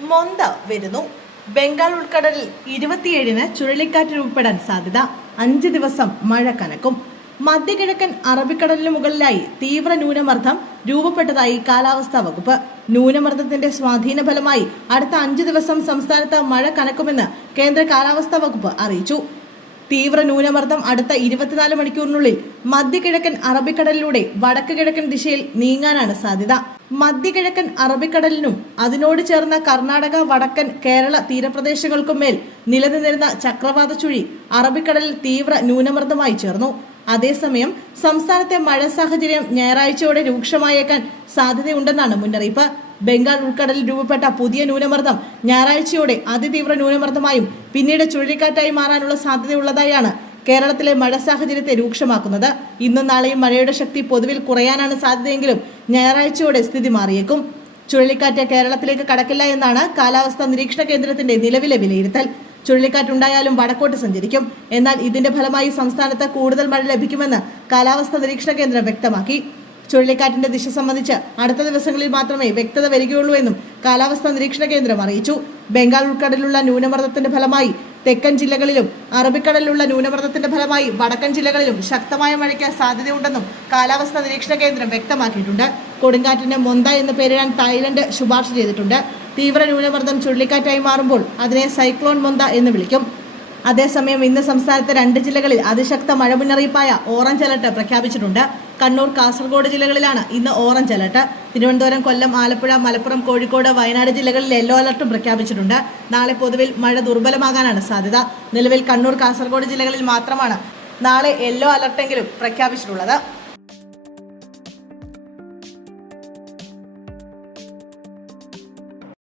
മൊന്ത വരുന്നു. ബംഗാൾ ഉൾക്കടലിൽ ഇരുപത്തിയേഴിന് ചുഴലിക്കാറ്റ് രൂപപ്പെടാൻ സാധ്യത. അഞ്ച് ദിവസം മഴ കനക്കും. മധ്യകിഴക്കൻ അറബിക്കടലിന് മുകളിലായി തീവ്ര ന്യൂനമർദ്ദം രൂപപ്പെട്ടതായി കാലാവസ്ഥാ വകുപ്പ്. ന്യൂനമർദ്ദത്തിന്റെ സ്വാധീന ഫലമായി അടുത്ത അഞ്ച് ദിവസം സംസ്ഥാനത്ത് മഴ കനക്കുമെന്ന് കേന്ദ്ര കാലാവസ്ഥാ വകുപ്പ് അറിയിച്ചു. തീവ്ര ന്യൂനമർദ്ദം അടുത്ത ഇരുപത്തിനാല് മണിക്കൂറിനുള്ളിൽ മധ്യകിഴക്കൻ അറബിക്കടലിലൂടെ വടക്ക് കിഴക്കൻ ദിശയിൽ നീങ്ങാനാണ് സാധ്യത. മധ്യകിഴക്കൻ അറബിക്കടലിനും അതിനോട് ചേർന്ന കർണാടക വടക്കൻ കേരള തീരപ്രദേശങ്ങൾക്കും മേൽ നിലനിന്നിരുന്ന ചക്രവാത ചുഴി അറബിക്കടലിൽ തീവ്ര ന്യൂനമർദ്ദമായി ചേർന്നു. അതേസമയം സംസ്ഥാനത്തെ മഴ സാഹചര്യം ഞായറാഴ്ചയോടെ രൂക്ഷമായേക്കാൻ സാധ്യതയുണ്ടെന്നാണ് മുന്നറിയിപ്പ്. ബംഗാൾ ഉൾക്കടലിൽ രൂപപ്പെട്ട പുതിയ ന്യൂനമർദ്ദം ഞായറാഴ്ചയോടെ അതിതീവ്ര ന്യൂനമർദ്ദമായും പിന്നീട് ചുഴലിക്കാറ്റായി മാറാനുള്ള സാധ്യതയുള്ളതായാണ് കേരളത്തിലെ മഴ സാഹചര്യത്തെ രൂക്ഷമാക്കുന്നത്. ഇന്നും നാളെയും മഴയുടെ ശക്തി പൊതുവിൽ കുറയാനാണ് സാധ്യതയെങ്കിലും ഞായറാഴ്ചയോടെ സ്ഥിതി മാറിയേക്കും. ചുഴലിക്കാറ്റ് കേരളത്തിലേക്ക് കടക്കില്ല എന്നാണ് കാലാവസ്ഥാ നിരീക്ഷണ കേന്ദ്രത്തിന്റെ നിലവിലെ വിലയിരുത്തൽ. ചുഴലിക്കാറ്റുണ്ടായാലും വടക്കോട്ട് സഞ്ചരിക്കും. എന്നാൽ ഇതിന്റെ ഫലമായി സംസ്ഥാനത്ത് കൂടുതൽ മഴ ലഭിക്കുമെന്ന് കാലാവസ്ഥാ നിരീക്ഷണ കേന്ദ്രം വ്യക്തമാക്കി. ചുഴലിക്കാറ്റിന്റെ ദിശ സംബന്ധിച്ച് അടുത്ത ദിവസങ്ങളിൽ മാത്രമേ വ്യക്തത വരികയുള്ളൂ എന്നും കാലാവസ്ഥാ നിരീക്ഷണ കേന്ദ്രം അറിയിച്ചു. ബംഗാൾ ഉൾക്കടലിലുള്ള ന്യൂനമർദ്ദത്തിന്റെ ഫലമായി തെക്കൻ ജില്ലകളിലും അറബിക്കടലിലുള്ള ന്യൂനമർദ്ദത്തിന്റെ ഫലമായി വടക്കൻ ജില്ലകളിലും ശക്തമായ മഴയ്ക്ക് സാധ്യതയുണ്ടെന്നും കാലാവസ്ഥാ നിരീക്ഷണ കേന്ദ്രം വ്യക്തമാക്കിയിട്ടുണ്ട്. കൊടുങ്കാറ്റിന് മൊന്ത എന്ന് പേരിടാൻ തായ്ലൻഡ് ശുപാർശ ചെയ്തിട്ടുണ്ട്. തീവ്ര ന്യൂനമർദ്ദം ചുഴലിക്കാറ്റായി മാറുമ്പോൾ അതിനെ സൈക്ലോൺ മൊന്ത എന്ന് വിളിക്കും. അതേസമയം ഇന്ന് സംസ്ഥാനത്തെ രണ്ട് ജില്ലകളിൽ അതിശക്ത മഴ മുന്നറിയിപ്പായ ഓറഞ്ച് അലർട്ട് പ്രഖ്യാപിച്ചിട്ടുണ്ട്. കണ്ണൂർ കാസർഗോഡ് ജില്ലകളിലാണ് ഇന്ന് ഓറഞ്ച് അലർട്ട്. തിരുവനന്തപുരം കൊല്ലം ആലപ്പുഴ മലപ്പുറം കോഴിക്കോട് വയനാട് ജില്ലകളിൽ യെല്ലോ അലർട്ടും പ്രഖ്യാപിച്ചിട്ടുണ്ട്. നാളെ പൊതുവിൽ മഴ ദുർബലമാകാനാണ് സാധ്യത. നിലവിൽ കണ്ണൂർ കാസർഗോഡ് ജില്ലകളിൽ മാത്രമാണ് നാളെ യെല്ലോ അലർട്ടെങ്കിലും പ്രഖ്യാപിച്ചിട്ടുള്ളത്.